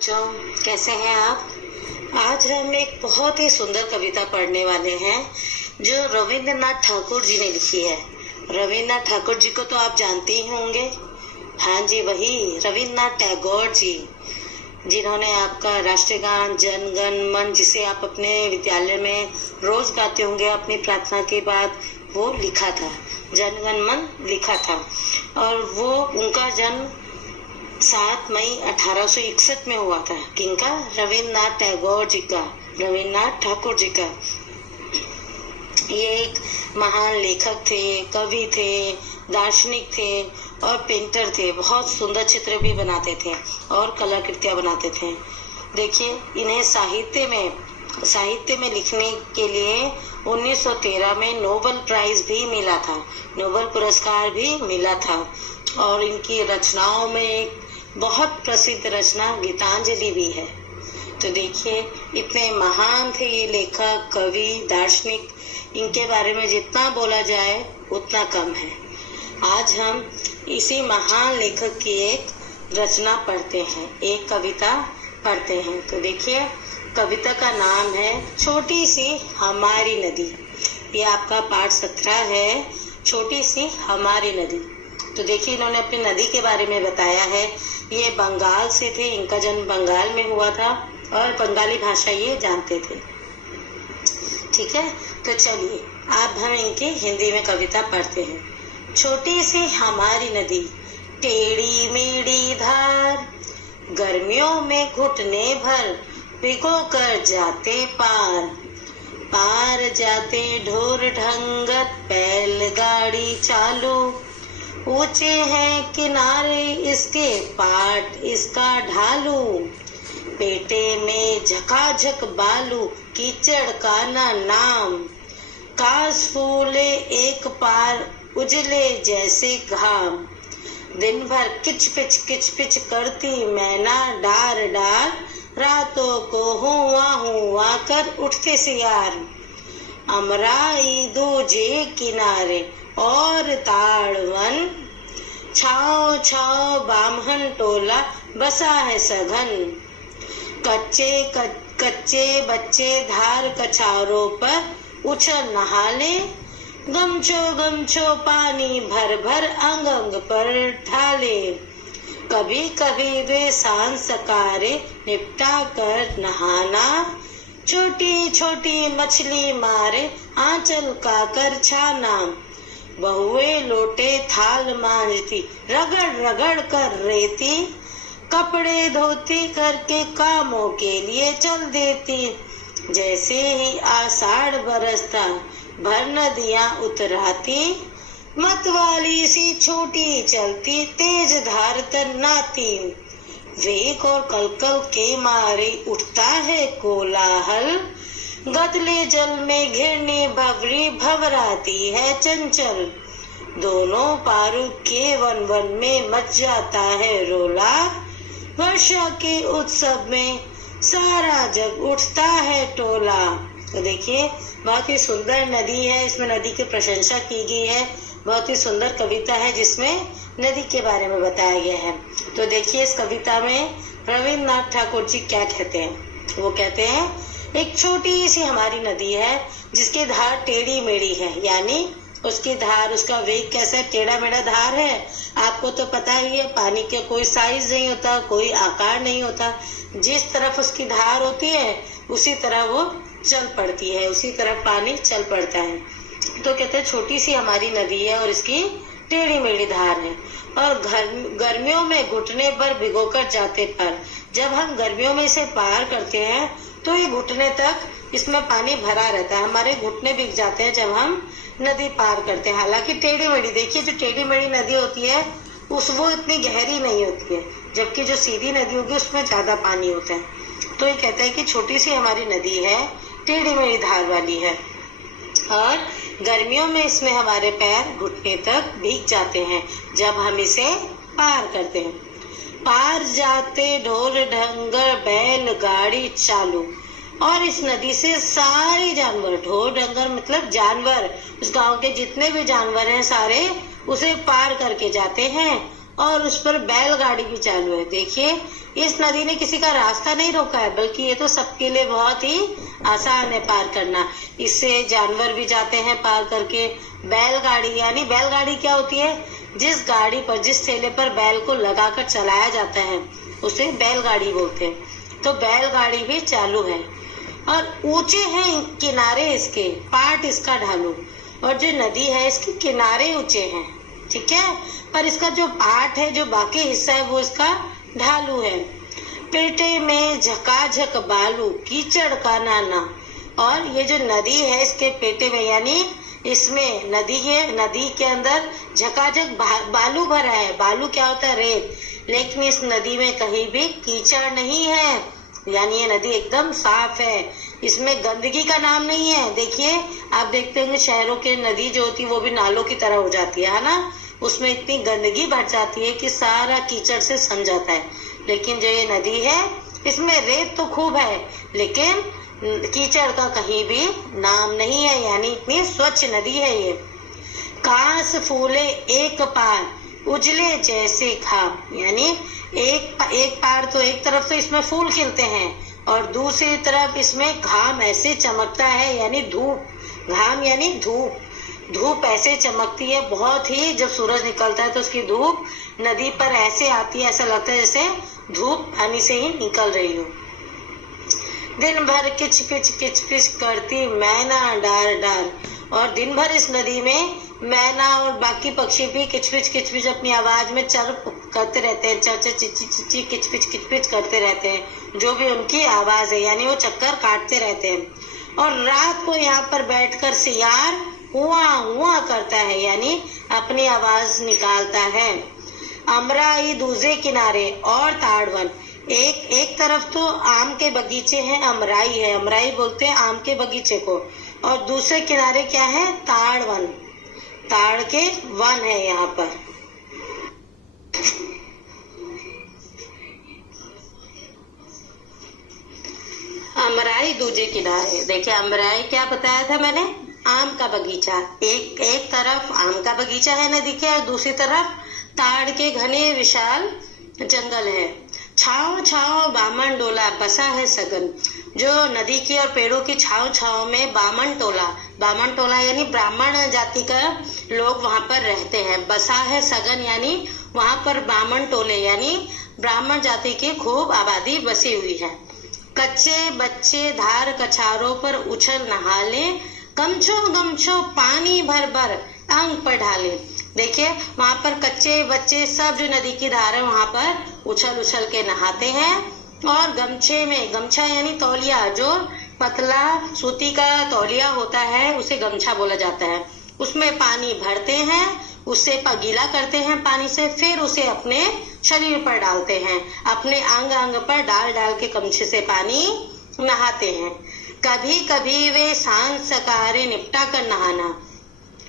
बच्चों, कैसे हैं आप? आज हम एक बहुत ही सुंदर कविता पढ़ने वाले हैं जो रविंद्रनाथ ठाकुर जी ने लिखी है। रविंद्रनाथ ठाकुर जी को तो आप जानते ही होंगे। हाँ जी, वही रविंद्रनाथ टैगोर जी, जिन्होंने आपका राष्ट्रीय गान जन गण मन, जिसे आप अपने विद्यालय में रोज गाते होंगे अपनी प्रार्थना के बाद, वो लिखा था। जन गण मन लिखा था और वो उनका जन्म 7 मई 1861 में हुआ था। किनका? रविंद्रनाथ टैगोर जी का, रविंद्रनाथ ठाकुर जी का। ये एक महान लेखक थे, कवि थे, दार्शनिक थे और पेंटर थे। बहुत सुंदर चित्र भी बनाते थे और कलाकृतियां बनाते थे। देखिए, इन्हें साहित्य में लिखने के लिए 1913 में नोबेल प्राइज भी मिला था, नोबेल पुरस्कार भी मिला था। और इनकी रचनाओं में एक बहुत प्रसिद्ध रचना गीतांजलि भी है। तो देखिए, इतने महान थे ये लेखक, कवि, दार्शनिक। इनके बारे में जितना बोला जाए उतना कम है। आज हम इसी महान लेखक की एक रचना पढ़ते हैं, एक कविता पढ़ते हैं। तो देखिए, कविता का नाम है छोटी सी हमारी नदी। ये आपका पाठ 17 है, छोटी सी हमारी नदी। तो देखिए, इन्होंने अपनी नदी के बारे में बताया है। ये बंगाल से थे, इनका जन्म बंगाल में हुआ था और बंगाली भाषा ये जानते थे। ठीक है, तो चलिए अब हम इनकी हिंदी में कविता पढ़ते हैं। छोटी सी हमारी नदी, टेढ़ी मेढ़ी धार, गर्मियों में घुटने भर भिगो कर जाते पार। पार जाते ढोर ढंगर, बैलगाड़ी चालू, ऊंचे हैं किनारे इसके, पाट इसका ढालू। पेटे में झकाझक बालू, कीचड़ का ना नाम, कास फूले एक पार, उजले जैसे घाम। दिन भर किच पिच करती मैना डार डार, रातों को हुआ कर उठते सियार। अमराई दूजे किनारे और ताड़वन, छाओ छाओ बामहन टोला बसा है सघन। कच्चे बच्चे धार कछारों पर उछल नहाले, गमछो पानी भर भर अंग अंग पर ढाले। कभी कभी वे सांझ सकारे निपटा कर नहाना, छोटी छोटी मछली मारे आंचल का कर छाना। बहुए लोटे थाल मांजती, रगड़ रगड़ कर रेती, कपड़े धोती करके कामों के लिए चल देती। जैसे ही आषाढ़ बरसता, भर नदियां उतराती, मतवाली सी छोटी चलती, तेज धार तन्नाती। वेग और कलकल के मारे उठता है कोलाहल, गदले जल में घिरनी भवरी भवराती है चंचल। दोनों पारू के वन वन में मच जाता है रोला, वर्षा के उत्सव में सारा जग उठता है टोला। तो देखिए, बहुत ही सुंदर नदी है, इसमें नदी की प्रशंसा की गई है। बहुत ही सुंदर कविता है जिसमें नदी के बारे में बताया गया है। तो देखिए, इस कविता में रविंद्रनाथ ठाकुर जी क्या कहते हैं। वो कहते हैं, एक छोटी सी हमारी नदी है जिसकी धार टेढ़ी मेढ़ी है, यानी उसकी धार, उसका वेग कैसा, टेढ़ा मेढ़ा धार है। आपको तो पता ही है, पानी का कोई साइज नहीं होता, कोई आकार नहीं होता। जिस तरफ उसकी धार होती है उसी तरह वो चल पड़ती है, उसी तरफ पानी चल पड़ता है। तो कहते हैं, छोटी सी हमारी नदी है और इसकी टेढ़ी मेढ़ी धार है। और गर्मियों में घुटने पर भिगोकर जाते पर, जब हम गर्मियों में इसे पार करते हैं तो ये घुटने तक इसमें पानी भरा रहता है, हमारे घुटने भीग जाते हैं जब हम नदी पार करते हैं। हालांकि टेढ़ी मेढ़ी, देखिए जो टेढ़ी मेढ़ी नदी होती है वो इतनी गहरी नहीं होती है, जबकि जो सीधी नदी होगी उसमें ज्यादा पानी होता है। तो ये कहता है कि छोटी सी हमारी नदी है, टेढ़ी मेढ़ी धार वाली है और गर्मियों में इसमें हमारे पैर घुटने तक भीग जाते हैं जब हम इसे पार करते हैं। पार जाते ढोर ढंगर बैलगाड़ी चालू, और इस नदी से सारे जानवर, ढोर ढंगर मतलब जानवर, उस गांव के जितने भी जानवर हैं सारे उसे पार करके जाते हैं। और उस पर बैलगाड़ी भी चालू है। देखिए, इस नदी ने किसी का रास्ता नहीं रोका है, बल्कि ये तो सबके लिए बहुत ही आसान है पार करना। इससे जानवर भी जाते हैं पार करके। बैलगाड़ी यानी बैलगाड़ी क्या होती है? जिस गाड़ी पर, जिस ठेले पर बैल को लगाकर चलाया जाता है उसे बैलगाड़ी बोलते हैं। तो बैलगाड़ी भी चालू है और ऊंचे हैं किनारे इसके, पाट इसका ढालू। और जो नदी है इसके किनारे ऊंचे हैं, ठीक है, पर इसका जो पाट है, जो बाकी हिस्सा है, वो इसका ढालू है। पेटे में झकाझक बालू, कीचड़ का नाना। और ये जो नदी है इसके पेटे में, यानी इसमें नदी है, नदी के अंदर झकाझक बालू भरा है। बालू क्या होता है? रेत। लेकिन इस नदी में कहीं भी कीचड़ नहीं है, यानी ये नदी एकदम साफ है। इसमें गंदगी का नाम नहीं है। देखिए, आप देखते होंगे शहरों के नदी जो होती है वो भी नालों की तरह हो जाती है ना? उसमें इतनी गंदगी भर जाती है कि सारा कीचड़ से सन जाता है। लेकिन जो ये नदी है इसमें रेत तो खूब है, लेकिन कीचड़ का कहीं भी नाम नहीं है, यानी इतनी स्वच्छ नदी है ये। कांस फूले एक पार, उजले जैसे खाब। यानी एक पार तो एक तरफ तो इसमें फूल खिलते हैं और दूसरी तरफ इसमें घाम ऐसे चमकता है, यानी धूप। घाम यानी धूप। धूप ऐसे चमकती है बहुत ही, जब सूरज निकलता है तो उसकी धूप नदी पर ऐसे आती है, ऐसा लगता है जैसे धूप पानी से ही निकल रही हो। दिन भर किच पिच करती मैना डार डार। और दिन भर इस नदी में मैना और बाकी पक्षी भी किच पिच अपनी आवाज में चर्प करते रहते हैं, चर चर चिची चिची किच पिच करते रहते हैं, जो भी उनकी आवाज है, यानी वो चक्कर काटते रहते हैं। और रात को यहाँ पर बैठकर सियार हुआ हुआ करता है, यानी अपनी आवाज निकालता है। अमराई दूसरे किनारे और ताड़वन। एक तरफ तो आम के बगीचे हैं, अमराई है, अमराई बोलते हैं आम के बगीचे को, और दूसरे किनारे क्या है? ताड़वन, ताड़ के वन है यहाँ पर। अमराई दूजे किनारे। देखिए, अमराई क्या बताया था मैंने? आम का बगीचा। एक तरफ आम का बगीचा है नदी के, और दूसरी तरफ ताड़ के घने विशाल जंगल है। छाव छाव बामन डोला, बसा है सगन। जो नदी की और पेड़ों की छाव में बामन टोला यानी ब्राह्मण जाति का लोग वहां पर रहते हैं। बसा है सगन यानी वहां पर बामन टोले यानी ब्राह्मण जाति की खूब आबादी बसी हुई है। कच्चे बच्चे धार कछारों पर उछल नहाले, गमछो पानी भर भर अंग पर ढाले। देखिए, वहां पर कच्चे बच्चे सब जो नदी की धार है वहां पर उछल के नहाते हैं। और गमछे में, गमछा यानी तौलिया, जो पतला सूती का तौलिया होता है उसे गमछा बोला जाता है, उसमें पानी भरते हैं, उसे गीला करते हैं पानी से, फिर उसे अपने शरीर पर डालते हैं, अपने अंग पर डाल के गमछे से पानी नहाते हैं। कभी कभी वे सांझ सकारे निपटा कर नहाना,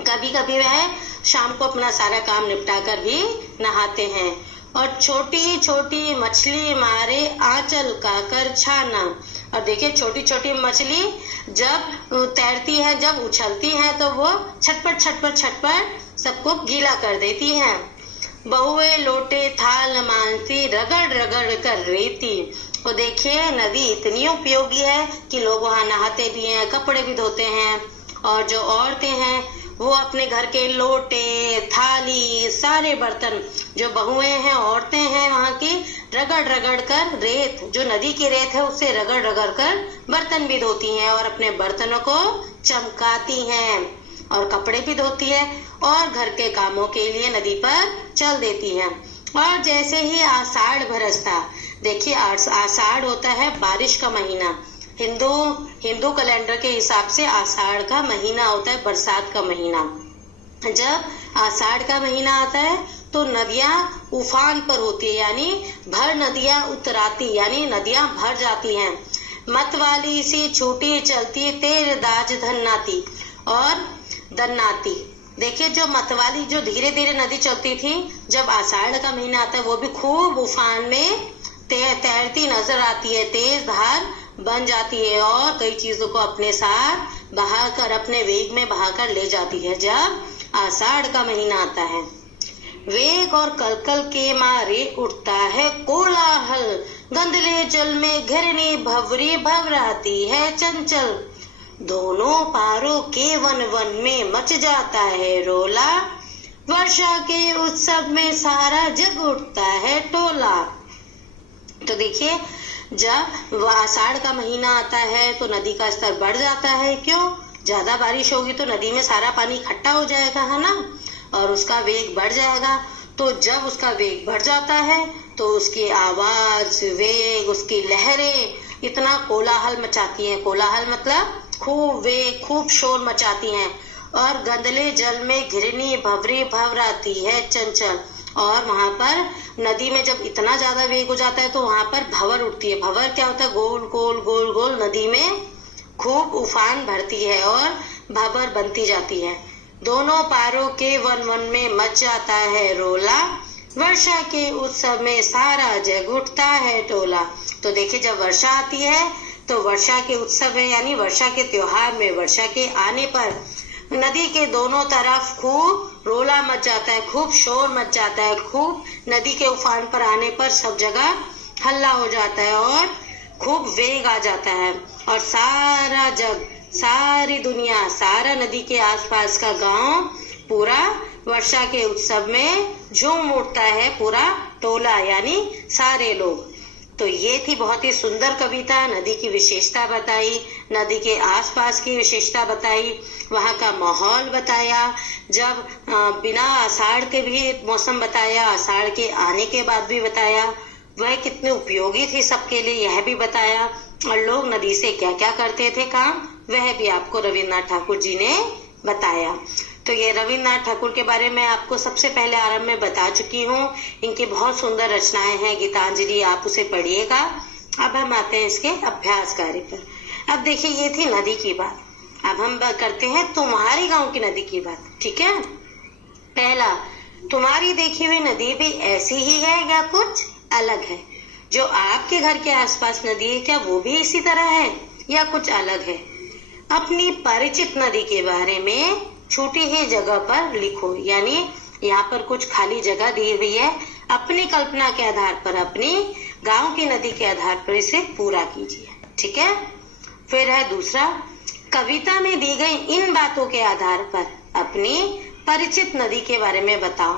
कभी कभी वह शाम को अपना सारा काम निपटा कर भी नहाते हैं। और छोटी छोटी मछली मारे आंचल का कर छाना। और देखिए, छोटी छोटी मछली जब तैरती है, जब उछलती है, तो वो छटपट सबको गीला कर देती हैं। बहुए लोटे थाल मानती, रगड़ कर रेती। तो देखिए, नदी इतनी उपयोगी है कि लोग वहाँ नहाते भी हैं, कपड़े भी धोते हैं, और जो औरतें हैं वो अपने घर के लोटे, थाली, सारे बर्तन, जो बहुएं हैं, औरतें हैं वहाँ की, रगड़ कर रेत, जो नदी की रेत है, उससे रगड़ कर बर्तन भी धोती हैं और अपने बर्तनों को चमकाती हैं, और कपड़े भी धोती है, और घर के कामों के लिए नदी पर चल देती है। और जैसे ही आषाढ़ बरसता, देखिए आषाढ़ होता है बारिश का महीना, हिंदू कैलेंडर के हिसाब से आषाढ़ का महीना होता है बरसात का महीना। जब आषाढ़ का महीना आता है तो नदियां उफान पर होती है, यानी भर नदियां उतराती, यानी नदियां भर जाती हैं। मतवाली सी छूटी चलती तेर दाज धन्नाती और दन्नाती। देखिए, जो मतवाली, जो धीरे धीरे नदी चलती थी, जब आषाढ़ का महीना आता है वो भी खूब उफान में तैरती नजर आती है, तेज धार बन जाती है और कई चीजों को अपने साथ बहाकर, अपने वेग में बहाकर ले जाती है जब आषाढ़ का महीना आता है। वेग और कलकल के मारे उठता है कोलाहल, गंदले जल में घिरनी भंवरी भंवराती है चंचल। दोनों पारों के वन वन में मच जाता है रोला, वर्षा के उत्सव में सारा जग उठता है टोला। तो देखिए, जब आषाढ़ का महीना आता है तो नदी का स्तर बढ़ जाता है। क्यों? ज्यादा बारिश होगी तो नदी में सारा पानी इकट्ठा हो जाएगा, है ना, और उसका वेग बढ़ जाएगा। तो जब उसका वेग बढ़ जाता है तो उसकी आवाज, वेग, उसकी लहरें इतना कोलाहल मचाती हैं। कोलाहल मतलब खूब वेग, खूब शोर मचाती हैं। और गंदले जल में घिरनी भंवरी भंवराती है चंचल। और वहां पर नदी में जब इतना ज्यादा वेग हो जाता है तो वहां पर भंवर उठती है। भंवर क्या होता है? गोल गोल गोल गोल नदी में खूब उफान भरती है और भंवर बनती जाती है। दोनों पारों के वन वन में मच जाता है रोला, वर्षा के उत्सव में सारा जग उठता है टोला। तो देखिए, जब वर्षा आती है तो वर्षा के उत्सव में यानी वर्षा के त्योहार में, वर्षा के आने पर नदी के दोनों तरफ खूब रोला मच जाता है, खूब शोर मच जाता है। खूब नदी के उफान पर आने पर सब जगह हल्ला हो जाता है और खूब वेग आ जाता है। और सारा जग, सारी दुनिया, सारा नदी के आसपास का गांव पूरा वर्षा के उत्सव में झूम उठता है, पूरा टोला यानी सारे लोग। तो ये थी बहुत ही सुंदर कविता। नदी की विशेषता बताई, नदी के आसपास की विशेषता बताई, वहाँ का माहौल बताया। जब बिना आषाढ़ के भी मौसम बताया, आषाढ़ के आने के बाद भी बताया, वह कितने उपयोगी थी सबके लिए यह भी बताया। और लोग नदी से क्या क्या करते थे काम, वह भी आपको रविन्द्रनाथ ठाकुर जी ने बताया। तो ये रविन्द्रनाथ ठाकुर के बारे में आपको सबसे पहले आरंभ में बता चुकी हूँ। इनकी बहुत सुंदर रचनाएं हैं, गीतांजलि, आप उसे पढ़िएगा। अब हम आते हैं इसके अभ्यास कार्य पर। अब देखिए, ये थी नदी की बात। अब हम करते हैं तुम्हारी गांव की नदी की बात। ठीक है, पहला, तुम्हारी देखी हुई नदी भी ऐसी ही है या कुछ अलग है? जो आपके घर के आसपास नदी है, क्या वो भी इसी तरह है या कुछ अलग है? अपनी परिचित नदी के बारे में छोटी ही जगह पर लिखो, यानी यहाँ पर कुछ खाली जगह दी हुई है। अपनी कल्पना के आधार पर, अपनी गांव की नदी के आधार पर इसे पूरा कीजिए। ठीक है, फिर है दूसरा, कविता में दी गई इन बातों के आधार पर अपनी परिचित नदी के बारे में बताओ।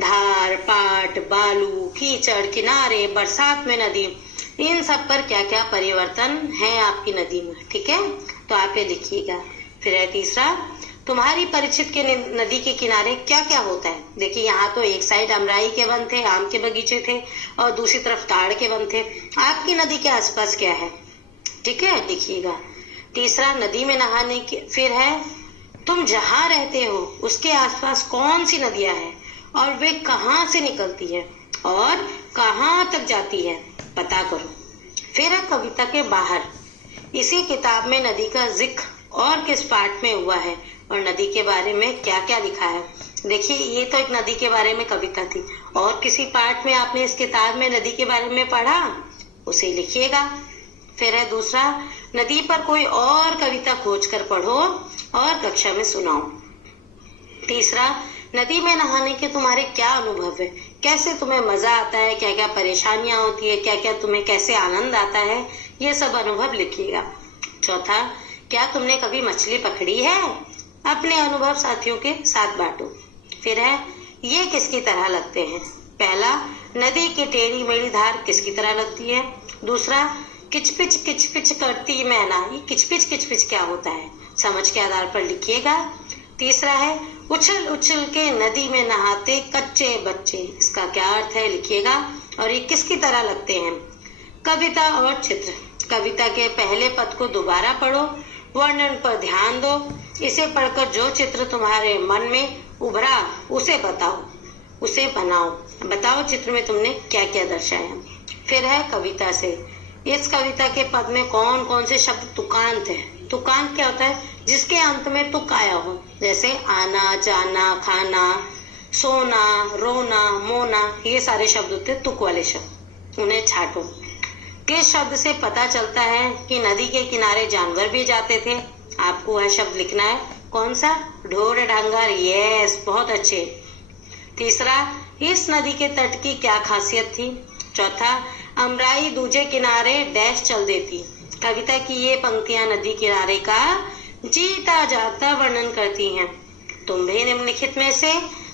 धार, पाट, बालू, कीचड़, किनारे, बरसात में नदी, इन सब पर क्या क्या परिवर्तन है आपकी नदी में। ठीक है, तो आप ये लिखिएगा। फिर है तीसरा, तुम्हारी परिचित के नदी के किनारे क्या क्या होता है? देखिए, यहाँ तो एक साइड अमराई के वन थे, आम के बगीचे थे, और दूसरी तरफ ताड़ के वन थे। आपकी नदी के आसपास क्या है? ठीक है, लिखिएगा। तीसरा, नदी में नहाने के, फिर है, तुम जहाँ रहते हो उसके आसपास कौन सी नदियां हैं और वे कहाँ से निकलती है और कहाँ तक जाती है, पता करो। फिर है कविता के बाहर, इसी किताब में नदी का जिक्र और किस पाठ में हुआ है और नदी के बारे में क्या क्या लिखा है। देखिए, ये तो एक नदी के बारे में कविता थी, और किसी पाठ में आपने इस किताब में नदी के बारे में पढ़ा, उसे लिखिएगा। फिर है दूसरा, नदी पर कोई और कविता खोज कर पढ़ो और कक्षा में सुनाओ। तीसरा, नदी में नहाने के तुम्हारे क्या अनुभव है, कैसे तुम्हें मजा आता है, क्या क्या परेशानियां होती है, क्या क्या तुम्हें कैसे आनंद आता है, ये सब अनुभव लिखिएगा। चौथा, क्या तुमने कभी मछली पकड़ी है? अपने अनुभव साथियों के साथ बांटो। फिर है, ये किसकी तरह लगते हैं? पहला, नदी की टेढ़ी मेढ़ी धार किसकी तरह लगती है? दूसरा, किचपिच करती मैना, ये किचपिच क्या होता है, समझ के आधार पर लिखिएगा। तीसरा है, उछल उछल के नदी में नहाते कच्चे बच्चे, इसका क्या अर्थ है, लिखिएगा। और ये किसकी तरह लगते हैं? कविता और चित्र, कविता के पहले पद को दोबारा पढ़ो, वर्णन पर ध्यान दो, इसे पढ़कर जो चित्र तुम्हारे मन में उभरा उसे बताओ, उसे बनाओ, बताओ चित्र में तुमने क्या क्या दर्शाया। फिर है कविता से, इस कविता के पद में कौन कौन से शब्द तुकांत है? तुकांत क्या होता है? जिसके अंत में तुक आया हो, जैसे आना, जाना, खाना, सोना, रोना, मोना, ये सारे शब्द होते हैं तुक वाले शब्द, उन्हें छाटो। किस शब्द से पता चलता है कि नदी के किनारे जानवर भी जाते थे? आपको वह शब्द लिखना है। कौन सा? ढोर ढंगर, यस, बहुत अच्छे। तीसरा, इस नदी के तट की क्या खासियत थी। चौथा, अमराई दूजे किनारे डैश चल देती। कविता की ये पंक्तियां नदी किनारे का जीता जागता वर्णन करती हैं। तुम भी निम्नलिखित में से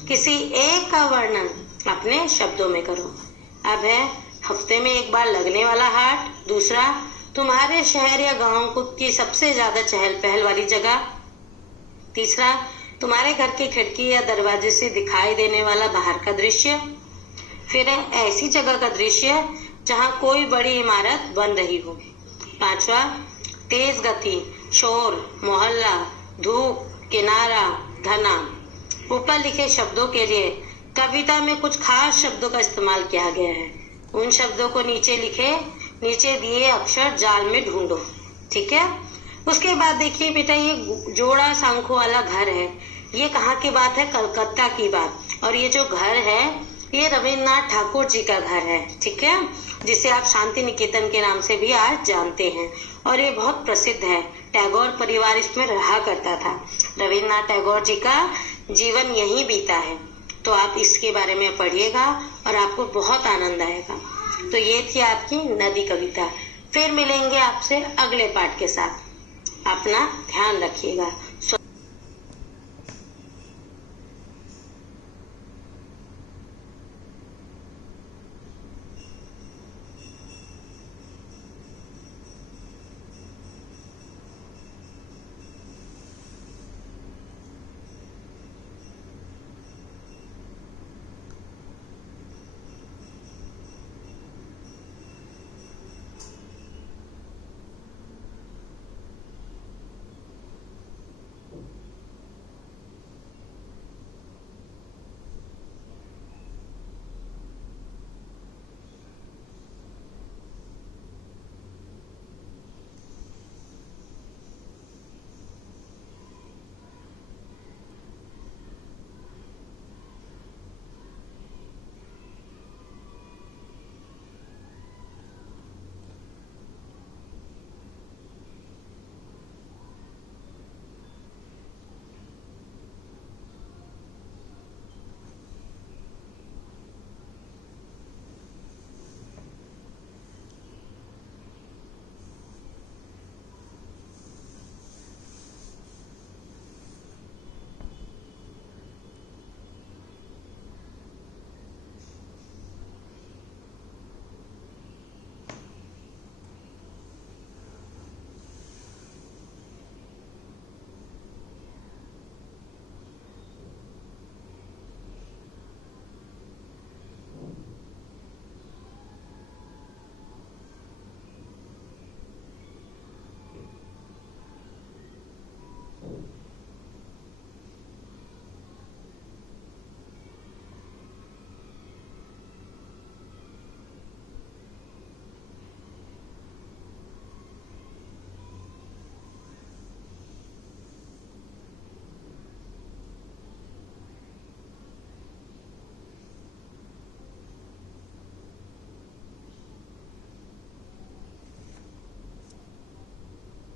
किसी एक का वर्णन अपने शब्दों में करो। अब है हफ्ते में एक बार लगने वाला हाट। दूसरा, तुम्हारे शहर या गांव की सबसे ज्यादा चहल पहल वाली जगह। तीसरा, तुम्हारे घर की खिड़की या दरवाजे से दिखाई देने वाला बाहर का दृश्य। फिर है ऐसी जगह का दृश्य जहां कोई बड़ी इमारत बन रही हो। पांचवा, तेज गति, शोर, मोहल्ला, धूप, किनारा, घना। ऊपर लिखे शब्दों के लिए कविता में कुछ खास शब्दों का इस्तेमाल किया गया है। उन शब्दों को नीचे दिए अक्षर जाल में ढूंढो। ठीक है। उसके बाद देखिए बेटा, ये जोड़ा शंखों वाला घर है। ये कहाँ की बात है? कलकत्ता की बात। और ये जो घर है ये रविन्द्रनाथ ठाकुर जी का घर है। ठीक है, जिसे आप शांति निकेतन के नाम से भी आज जानते हैं। और ये बहुत प्रसिद्ध है। टैगोर परिवार इसमें रहा करता था। रविन्द्रनाथ टैगोर जी का जीवन यहीं बीता है। तो आप इसके बारे में पढ़िएगा और आपको बहुत आनंद आएगा। तो ये थी आपकी नदी कविता। फिर मिलेंगे आपसे अगले पाठ के साथ। अपना ध्यान रखिएगा।